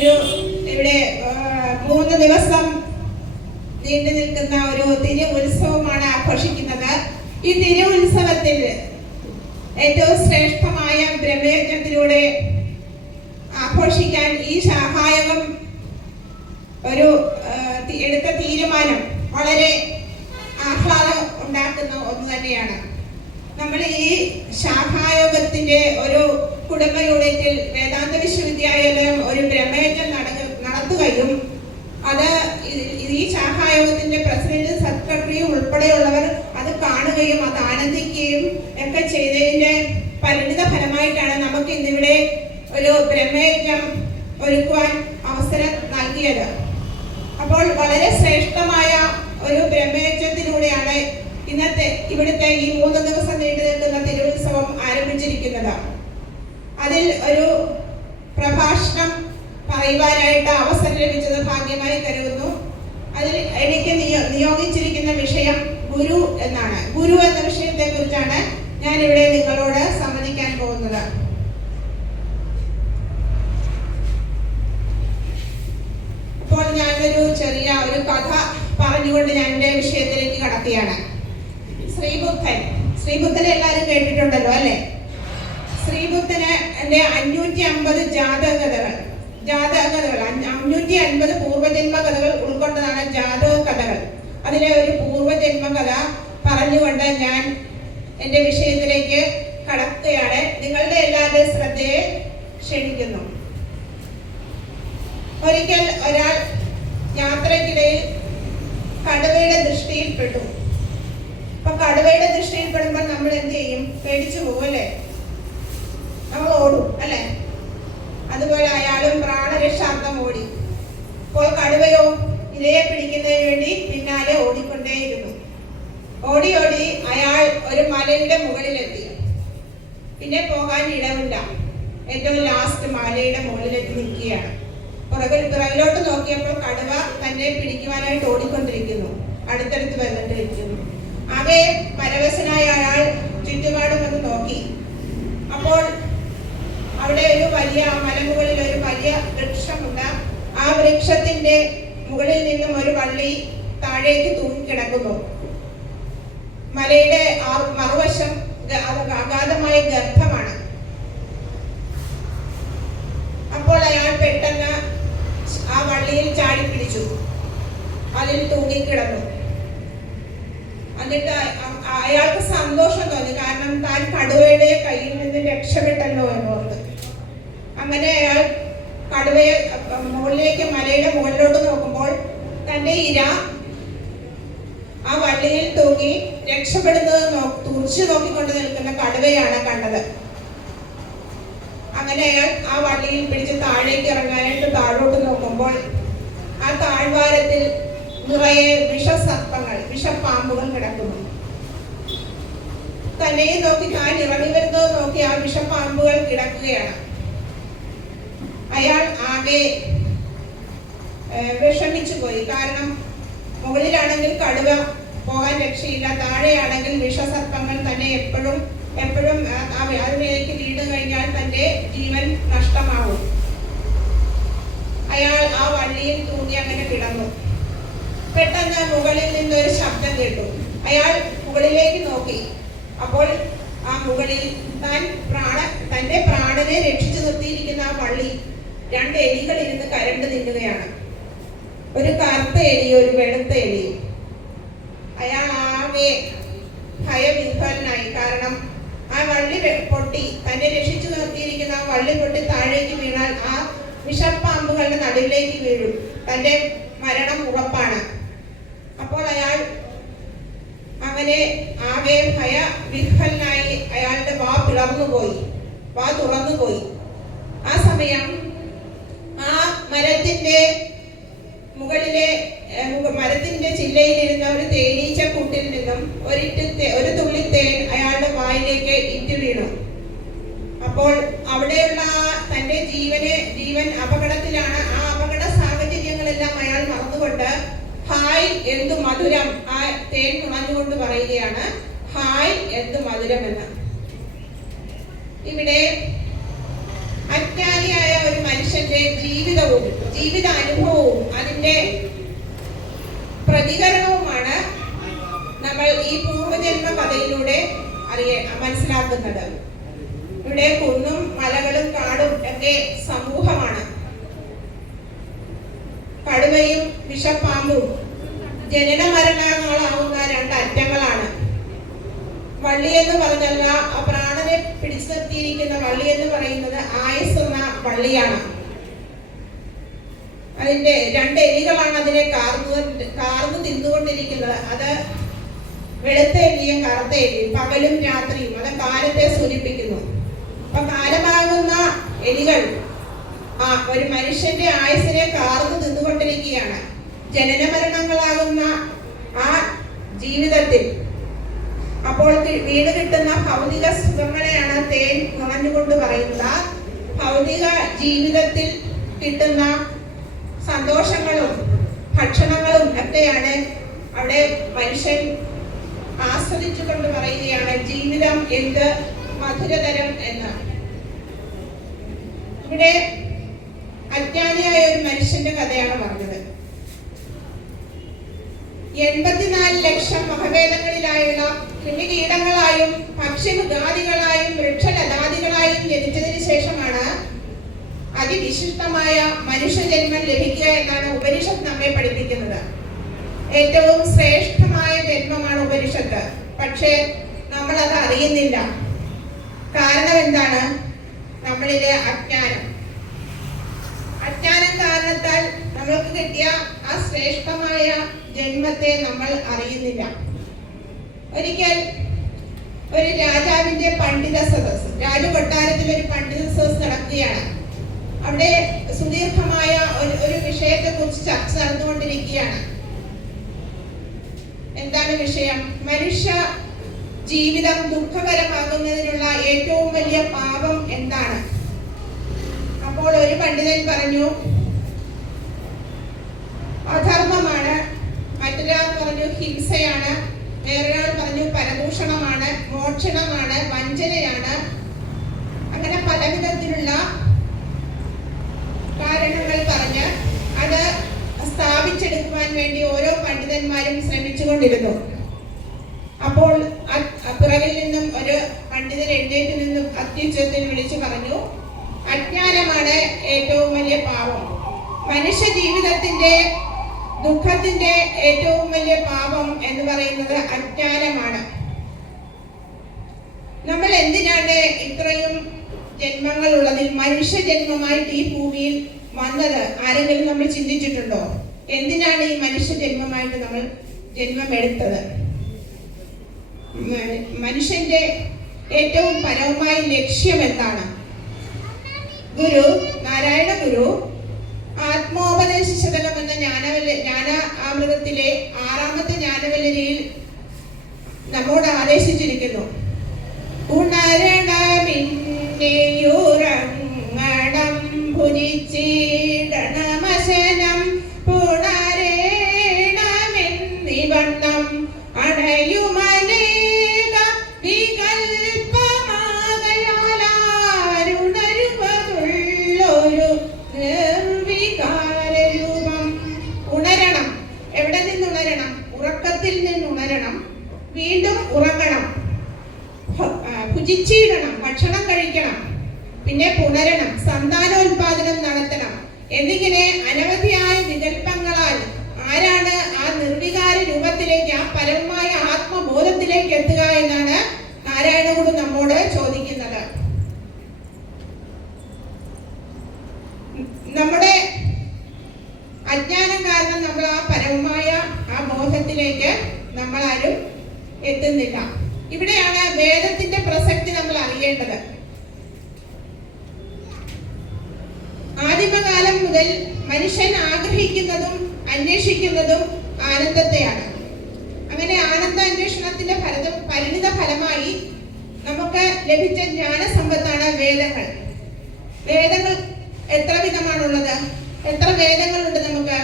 ഒരു ഇവിടെ 3 ദിവസം നീണ്ടു നിൽക്കുന്ന ഒരു തിരു ഉത്സവമാണ് ആഘോഷിക്കുന്നത്. ഈ തിരു ഉത്സവത്തിൽ ഏറ്റവും ശ്രേഷ്ഠമായ ബ്രഹ്മയജ്ഞത്തിലൂടെ ആഘോഷിക്കാൻ ഈ ശാഖായോഗം ഒരു എടുത്ത തീരുമാനം വളരെ ആഹ്ലാദം ഉണ്ടാക്കുന്ന ഒന്ന് തന്നെയാണ്. നമ്മൾ ഈ ശാഖായോഗത്തിന്റെ ഒരു കുടുംബ യൂണിറ്റിൽ വേദാന്ത വിശ്വവിദ്യാലയം ഒരു ബ്രഹ്മയജ്ഞം നടത്തുകയും അത് ഈ ശാഖായോഗത്തിന്റെ പ്രസിഡന്റ് സെക്രട്ടറി ഉൾപ്പെടെയുള്ളവർ അത് കാണുകയും അത് ആനന്ദിക്കുകയും ഒക്കെ ചെയ്തതിന്റെ പരിണിത ഫലമായിട്ടാണ് നമുക്ക് ഇന്നിവിടെ ഒരു ബ്രഹ്മയജ്ഞം ഒരുക്കുവാൻ അവസരം നൽകിയത്. അപ്പോൾ വളരെ ശ്രേഷ്ഠമായ ഒരു ബ്രഹ്മയജ്ഞത്തിലൂടെയാണ് ഇവിടുത്തെ ഈ 3 ദിവസം നീണ്ടു നിൽക്കുന്ന തിരുവുത്സവം ആരംഭിച്ചിരിക്കുന്നത്. അതിൽ ഒരു പ്രഭാഷണം പറയുവാനായിട്ട് അവസരം ലഭിച്ചത് ഭാഗ്യമായി കരുതുന്നു. അതിൽ എനിക്ക് നിയോഗിച്ചിരിക്കുന്ന വിഷയം ഗുരു എന്നാണ്. ഗുരു എന്ന വിഷയത്തെ കുറിച്ചാണ് ഞാൻ ഇവിടെ നിങ്ങളോട് സംവദിക്കാൻ പോകുന്നത്. ഇപ്പോൾ ഞാനൊരു ചെറിയ ഒരു കഥ പറഞ്ഞുകൊണ്ട് ഞാൻ എൻ്റെ വിഷയത്തിലേക്ക് കടക്കുകയാണ്. ശ്രീബുദ്ധനെ എല്ലാവരും കേട്ടിട്ടുണ്ടല്ലോ അല്ലെ? ശ്രീബുദ്ധന് 550 ജാതക കഥകൾ 550 പൂർവജന്മ കഥകൾ ഉൾക്കൊണ്ടതാണ് ജാതക കഥകൾ. അതിലെ ഒരു പൂർവജന്മ കഥ പറഞ്ഞുകൊണ്ട് ഞാൻ എൻ്റെ വിഷയത്തിലേക്ക് കടക്കുകയാണ്. നിങ്ങളുടെ എല്ലാവരുടെയും ശ്രദ്ധയെ ക്ഷണിക്കുന്നു. ഒരിക്കൽ ഒരാൾ യാത്രയ്ക്കിടയിൽ കടുവയുടെ ദൃഷ്ടിയിൽപ്പെട്ടു. അപ്പൊ കടുവയുടെ ദൃഷ്ടിയിൽപ്പെടുമ്പോൾ നമ്മൾ എന്ത് ചെയ്യും? പേടിച്ചു പോകും അല്ലെ? നമ്മൾ ഓടും അല്ലെ? അതുപോലെ അയാളും പ്രാണരക്ഷാർത്ഥം ഓടി. അപ്പോൾ കടുവയോ ഇരയെ പിടിക്കുന്നതിന് വേണ്ടി പിന്നാലെ ഓടിക്കൊണ്ടേയിരുന്നു. ഓടി അയാൾ ഒരു മലയുടെ മുകളിലെത്തി. പിന്നെ പോകാൻ ഇടമില്ല. ഏറ്റവും ലാസ്റ്റ് മലയുടെ മുകളിലെത്തി നിൽക്കുകയാണ്. പിറകിലോട്ട് നോക്കിയപ്പോൾ കടുവ തന്നെ പിടിക്കുവാനായിട്ട് ഓടിക്കൊണ്ടിരിക്കുന്നു. അടുത്തടുത്ത് വന്നിട്ടിരിക്കുന്നു. ആകെ പരവശനായ അയാൾ ചുറ്റുപാടും വന്ന് നോക്കി. അപ്പോൾ അവിടെ ഒരു വലിയ മലമുകളിൽ ഒരു വലിയ വൃക്ഷമുണ്ട്. ആ വൃക്ഷത്തിന്റെ മുകളിൽ നിന്നും ഒരു വള്ളി താഴേക്ക് തൂങ്ങിക്കിടക്കുന്നു. മലയുടെ മറുവശം അഗാധമായ ഗർത്തമാണ്. അപ്പോൾ അയാൾ പെട്ടെന്ന് ആ വള്ളിയിൽ ചാടി പിടിച്ചു. അതിൽ തൂങ്ങിക്കിടന്നു. എന്നിട്ട് അയാൾക്ക് സന്തോഷം തോന്നി. കാരണം താൻ കടുവയുടെ കയ്യിൽ നിന്ന് രക്ഷപ്പെട്ടല്ലോ എന്നോർത്ത്. അങ്ങനെ അയാൾ കടുവയെ മുകളിലേക്ക് മലയുടെ മുകളിലോട്ട് നോക്കുമ്പോൾ തന്റെ ഇര ആ വള്ളിയിൽ തൂങ്ങി രക്ഷപ്പെടുന്നത് തുറച്ചു നോക്കിക്കൊണ്ട് നിൽക്കുന്ന കടുവയാണ് കണ്ടത്. അങ്ങനെ അയാൾ ആ വള്ളിയിൽ പിടിച്ച് താഴേക്ക് ഇറങ്ങാനായിട്ട് താഴോട്ട് നോക്കുമ്പോൾ ആ താഴ്വാരത്തിൽ നിറയെ വിഷപ്പാമ്പുകൾ കിടക്കുന്നു. തന്നെയും നോക്കി താൻ ഇറങ്ങി വരുന്നത് നോക്കി ആ വിഷപ്പാമ്പുകൾ കിടക്കുകയാണ്. അയാൾ ആകെ വിഷമിച്ചു പോയി. കാരണം മുകളിലാണെങ്കിൽ കടുവ പോകാൻ രക്ഷയില്ല, താഴെയാണെങ്കിൽ വിഷസർപ്പങ്ങൾ തന്നെ എപ്പോഴും അതിലേക്ക് വീണ് കഴിഞ്ഞാൽ തന്റെ ജീവൻ നഷ്ടമാവും. അയാൾ ആ വള്ളിയിൽ തൂങ്ങി അങ്ങനെ കിടന്നു. പെട്ടെന്ന് മുകളിൽ നിന്നൊരു ശബ്ദം കേട്ടു. അയാൾ മുകളിലേക്ക് നോക്കി. അപ്പോൾ ആ മുകളിൽ തന്റെ പ്രാണനെ രക്ഷിച്ചു നിർത്തിയിരിക്കുന്ന ആ വള്ളി 2 എലികൾ ഇരുന്ന് കരണ്ട് തിന്നുകയാണ്. ഒരു കറുത്ത എലി, ഒരു വെളുത്ത എലി. അയാൾ ആകെ ഭയവിഹ്വലനായി. കാരണം ആ വള്ളി പൊട്ടി, തന്നെ രക്ഷിച്ചു നിർത്തിയിരിക്കുന്ന ആ വള്ളി പൊട്ടി താഴേക്ക് വീണാൽ ആ വിഷപ്പാമ്പുകളുടെ നടുവിലേക്ക് വീഴും. തന്റെ മരണം ഉറപ്പാണ്. അപ്പോൾ അയാൾ അങ്ങനെ ആകെ ഭയവിഹ്വലനായി അയാളുടെ വാ തുറന്നുപോയി. ആ സമയം ആ മരത്തിന്റെ ചില്ലയിലിരുന്ന ഒരു തേനീച്ച കൂട്ടിൽ നിന്നും ഒരു തുള്ളി തേൻ അയാളുടെ വായിലേക്ക് ഇറ്റു വീണു. അപ്പോൾ അവിടെയുള്ള തന്റെ ജീവൻ അപകടത്തിലാണ്. ആ അപകട സാഹചര്യങ്ങളെല്ലാം അയാൾ മറന്നുകൊണ്ട് ഹായ് എന്തു മധുരം, ആ തേൻ നുണഞ്ഞുകൊണ്ട് പറയുകയാണ്, ഹായ് എന്തു മധുരം എന്ന്. ഇവിടെ അജ്ഞാനിയായ ഒരു മനുഷ്യന്റെ ജീവിത ജീവിതവും ജീവിതാനുഭവവും അതിന്റെ പ്രതികരണവുമാണ് നമ്മൾ ഈ പൂർവജന്മ കഥയിലൂടെ മനസ്സിലാക്കുന്നത്. ഇവിടെ കുന്നും മലകളും കാടും ഒക്കെ സമൂഹമാണ്. കടുവയും വിഷപ്പാമ്പും ജനന മരണങ്ങളാവുന്ന രണ്ട് അറ്റങ്ങളാണ്. വള്ളി എന്ന് പറഞ്ഞല്ല, ആ പ്രാണനെ പിടിച്ചു നിർത്തിയിരിക്കുന്ന വള്ളി എന്ന് പറയുന്നത് ആയുസ് എന്ന വള്ളിയാണ്. അതിന്റെ രണ്ട് എലികളാണ് അതിനെ കാർന്നു തിന്നുകൊണ്ടിരിക്കുന്നത്. അത് വെളുത്ത എലിയും കറുത്ത എലിയും, പകലും രാത്രിയും. അത് കാലത്തെ സൂചിപ്പിക്കുന്നു. അപ്പൊ കാലമാകുന്ന എലികൾ ഒരു മനുഷ്യന്റെ ആയുസിനെ കാർന്നു തിന്നുകൊണ്ടിരിക്കുകയാണ്. ജനന മരണങ്ങളാകുന്ന ആ ജീവിതത്തിൽ അപ്പോൾ വീട് കിട്ടുന്ന ഭൗതിക സുഖങ്ങളെയാണ് തേൻ നുണഞ്ഞുകൊണ്ട് പറയുന്നത്. ഭൗതിക ജീവിതത്തിൽ കിട്ടുന്ന സന്തോഷങ്ങളും ഭക്ഷണങ്ങളും ഒക്കെയാണ് അവിടെ മനുഷ്യൻ ആസ്വദിച്ചുകൊണ്ട് പറയുകയാണ് ജീവിതം എന്ത് മധുരതരം എന്ന്. ഇവിടെ അജ്ഞാനിയായ ഒരു മനുഷ്യന്റെ കഥയാണ് പറഞ്ഞത്. 84 ലക്ഷം മഹവേദങ്ങളിലായുള്ള കൃമികീടങ്ങളായും പക്ഷിമൃഗാദികളായും വൃക്ഷലതാദികളായും ജനിച്ചതിന് ശേഷമാണ് അതിവിശിഷ്ടമായ മനുഷ്യജന്മം ലഭിക്കുക എന്നാണ് ഉപനിഷത്ത് നമ്മെ പഠിപ്പിക്കുന്നത്. ഏറ്റവും ശ്രേഷ്ഠമായ ജന്മമാണ് ഉപനിഷത്ത്. പക്ഷേ നമ്മൾ അത് അറിയുന്നില്ല. കാരണം എന്താണ്? നമ്മളിലെ അജ്ഞാനം. അജ്ഞാനം കാരണത്താൽ നമ്മൾക്ക് കിട്ടിയ ആ ശ്രേഷ്ഠമായ ജന്മത്തെ നമ്മൾ അറിയുന്നില്ല. ഒരിക്കൽ ഒരു രാജാവിന്റെ പണ്ഡിത സദസ്, രാജകൊട്ടാരത്തിൽ ഒരു പണ്ഡിത സദസ് നടക്കുകയാണ്. അവിടെ സുദീർഘമായ ഒരു വിഷയത്തെ കുറിച്ച് ചർച്ച നടന്നുകൊണ്ടിരിക്കുകയാണ്. എന്താണ് വിഷയം? മനുഷ്യ ജീവിതം ദുഃഖകരമാകുന്നതിനുള്ള ഏറ്റവും വലിയ പാപം എന്താണ്? അപ്പോൾ ഒരു പണ്ഡിതൻ പറഞ്ഞു അധർമ്മമാണ്, മറ്റൊരാൾ പറഞ്ഞു ഹിംസയാണ്, വേറൊരാൾ പറഞ്ഞു പരദൂഷണമാണ്, മോക്ഷണമാണ്, വഞ്ചനയാണ്. അങ്ങനെ പലവിധത്തിലുള്ള കാരണങ്ങൾ പറഞ്ഞ് അത് സ്ഥാപിച്ചെടുക്കുവാൻ വേണ്ടി ഓരോ പണ്ഡിതന്മാരും ശ്രമിച്ചുകൊണ്ടിരുന്നു. അപ്പോൾ പിറകിൽ നിന്നും ഒരു പണ്ഡിതൻ എഴുന്നേറ്റ് നിന്നും അത്യുച്ചത്തിൽ വിളിച്ചു പറഞ്ഞു, അജ്ഞാനമാണ് ഏറ്റവും വലിയ പാപം. മനുഷ്യ ജീവിതത്തിന്റെ ദുഃഖത്തിന്റെ ഏറ്റവും വലിയ പാപം എന്ന് പറയുന്നത് അജ്ഞാനമാണ്. നമ്മൾ എന്തിനാണ് ഇത്രയും ജന്മങ്ങൾ ഉള്ളതിൽ മനുഷ്യ ജന്മമായിട്ട് ഈ ഭൂമിയിൽ വന്നത്? ആരെങ്കിലും നമ്മൾ ചിന്തിച്ചിട്ടുണ്ടോ? എന്തിനാണ് ഈ മനുഷ്യ ജന്മമായിട്ട് നമ്മൾ ജന്മം എടുത്തത്? മനുഷ്യന്റെ ഏറ്റവും പരമമായ ലക്ഷ്യം എന്താണ്? ഗുരു നാരായണ ഗുരു ആത്മോപദേശ ശതകം എന്ന ജ്ഞാനാമൃതത്തിലെ 6ാമത്തെ ജ്ഞാനവല്ലരിയിൽ നമ്മോട് ആദേശിച്ചിരിക്കുന്നു. ഉണരണമിന്നയുറങ്ങണം ഭുജിച്ചിടണമശനം പുണരേണമെന്നിവണ്ണം അണയുമനേക വികൽപ്പമാകയാലുണരുവതുള്ളൊരു നിർവികാരരൂപം. ഉണരണം. എവിടെ നിന്നുണരണം? ഉറക്കത്തിൽ നിന്നുണരണം. വീണ്ടും ഉറങ്ങണം. ഭുജിച്ചിടണം, ഭക്ഷണം കഴിക്കണം. പിന്നെ പുണരണം, സന്താനോൽപാദനം നടത്തണം. എന്നിങ്ങനെ അനവധിയായ വികല്പങ്ങളാൽ ആരാണ് ആ നിർവികാര രൂപത്തിലേക്ക്, ആ പരമമായ ആത്മബോധത്തിലേക്ക് എത്തുക എന്നാണ് നാരായണഗുരു നമ്മോട് ചോദിക്കുന്നത്. നമ്മുടെ അജ്ഞാനം കാരണം നമ്മൾ ആ പരമമായ ആ ബോധത്തിലേക്ക് നമ്മളാരും എത്തുന്നില്ല. ഇവിടെയാണ് വേദത്തിന്റെ പ്രസക്തി നമ്മൾ അറിയേണ്ടത്. ആദിമകാലം മുതൽ മനുഷ്യൻ ആഗ്രഹിക്കുന്നതും അന്വേഷിക്കുന്നതും ആനന്ദത്തെയാണ്. അങ്ങനെ ആനന്ദ അന്വേഷണത്തിന്റെ പരിണിത ഫലമായി നമുക്ക് ലഭിച്ച ജ്ഞാനസമ്പത്താണ് വേദങ്ങൾ. വേദങ്ങൾ എത്ര വിധമാണുള്ളത്? എത്ര വേദങ്ങളുണ്ട് നമുക്ക്?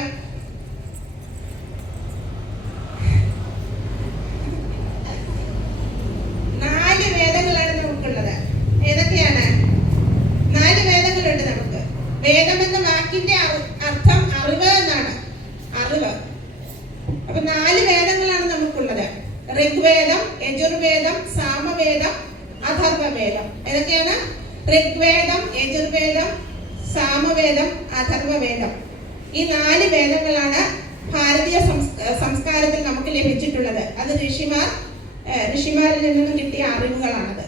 വേദങ്ങളാണ് നമുക്കുള്ളത്. ഏതൊക്കെയാണ്? 4 വേദങ്ങളുണ്ട് നമുക്ക്. വേദമെന്ന വാക്ക് വാക്കിന്റെ അർത്ഥം അറിവ് എന്നാണ്. അറിവ്. അപ്പൊ 4 വേദങ്ങളാണ് നമുക്കുള്ളത്. ഋഗ്വേദം, യജുർവേദം, സാമവേദം, അഥർവവേദം. ഏതൊക്കെയാണ്? ഋഗ്വേദം, യജുർവേദം, സാമവേദം, അഥർവവേദം. ഈ 4 വേദങ്ങളാണ് ഭാരതീയ സംസ്കാരത്തിൽ നമുക്ക് ലഭിച്ചിട്ടുള്ളത്. അത് ഋഷിമാരിൽ നിന്നും കിട്ടിയ അറിവുകളാണത്.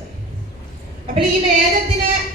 അപ്പോൾ ഈ വേദത്തിന്